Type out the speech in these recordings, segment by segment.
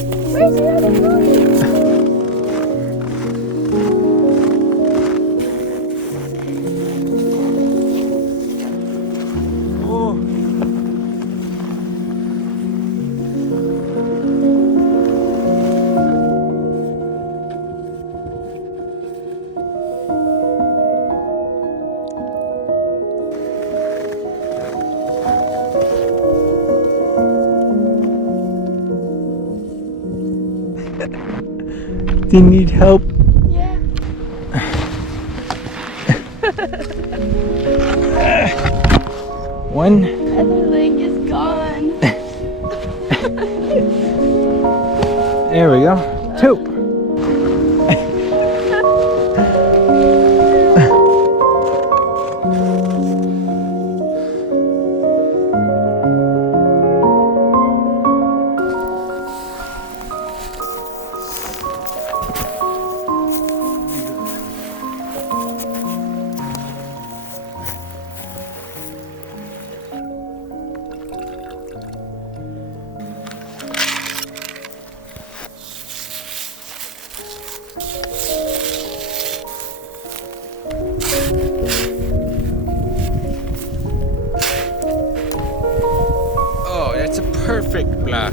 Where's the other pony? Do you need help? Yeah. One. Other leg is gone. There we go. Two. Oh, that's a perfect block.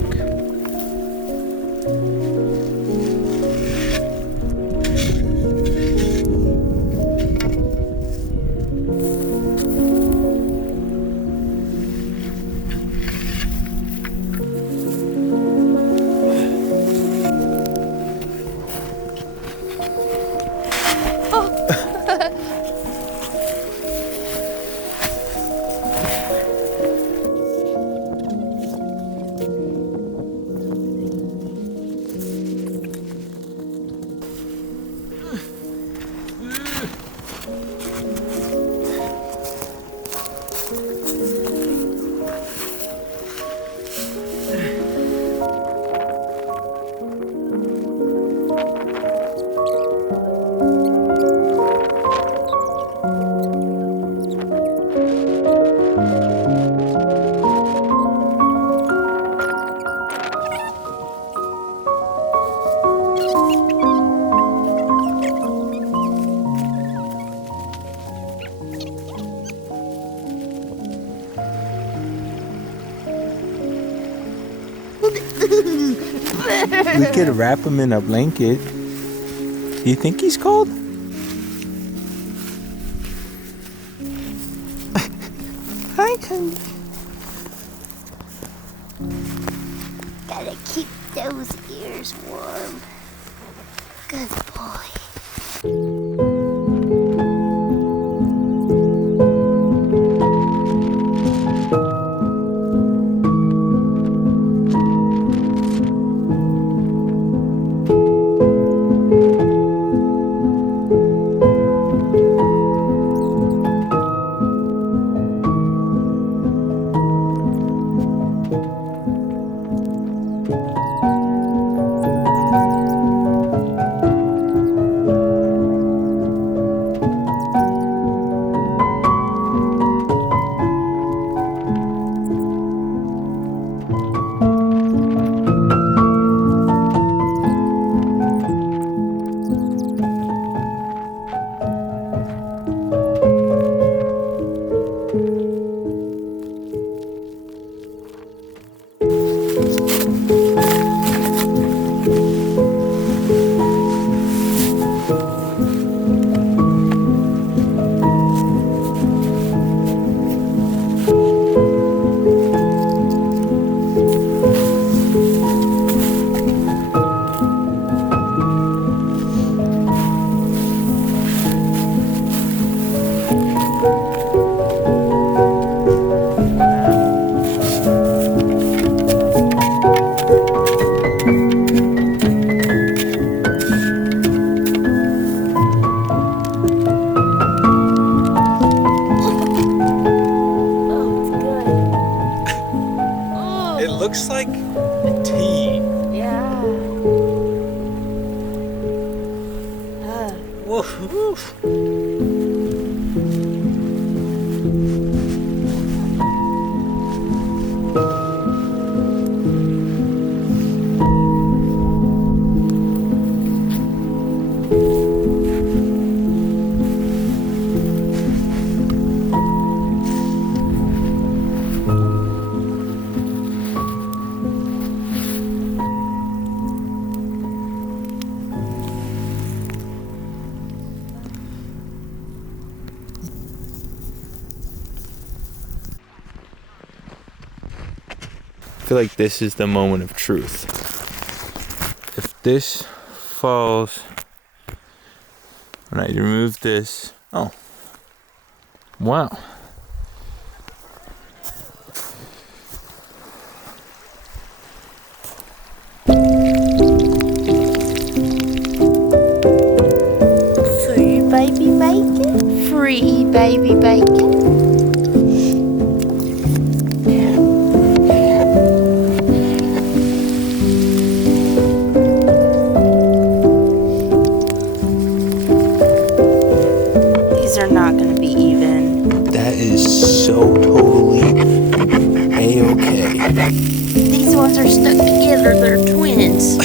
We could wrap him in a blanket. Do you think he's cold? Hi, honey. Gotta keep those ears warm. Good boy. feel like this is the moment of truth. If this falls, when I remove this, oh, wow. Free baby bacon. Free baby bacon. These are not going to be even. That is so totally A-okay. These ones are stuck together. They're twins.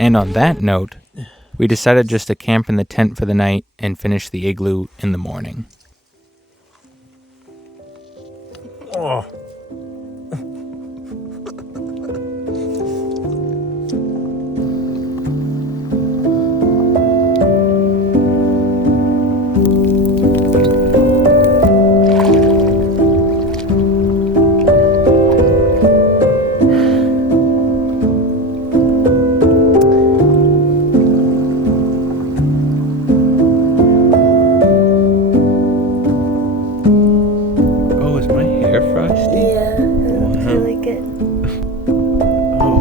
And on that note, we decided just to camp in the tent for the night and finish the igloo in the morning. Oh.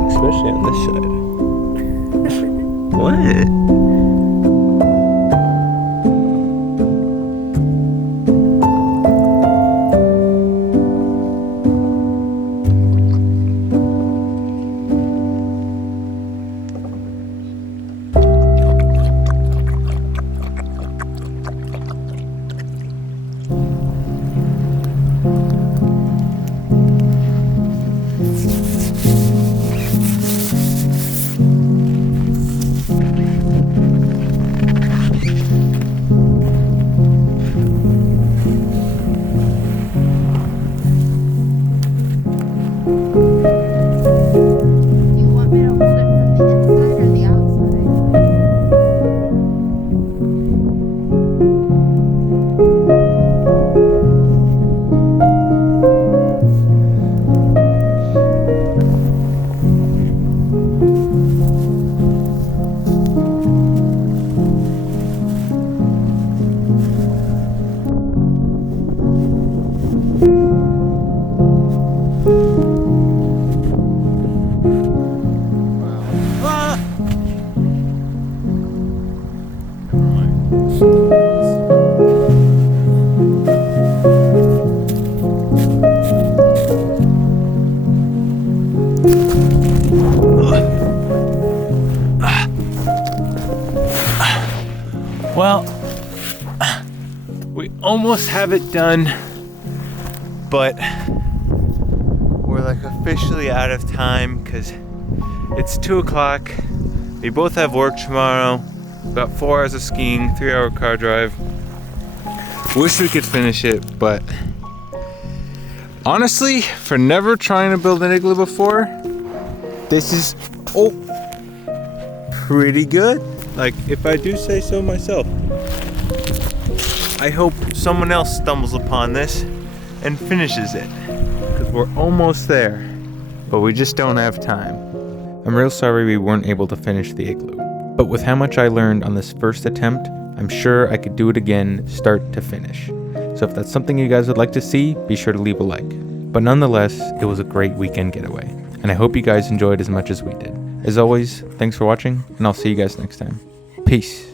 Especially on this side. What? Well, we almost have it done, but we're like officially out of time because it's 2 o'clock. We both have work tomorrow, about 4 hours of skiing, 3-hour car drive. Wish we could finish it, but honestly, for never trying to build an igloo before, this is pretty good. Like, if I do say so myself. I hope someone else stumbles upon this and finishes it, because we're almost there, but we just don't have time. I'm real sorry we weren't able to finish the igloo, but with how much I learned on this first attempt, I'm sure I could do it again start to finish. So if that's something you guys would like to see, be sure to leave a like. But nonetheless, it was a great weekend getaway, and I hope you guys enjoyed as much as we did. As always, thanks for watching, and I'll see you guys next time. Peace.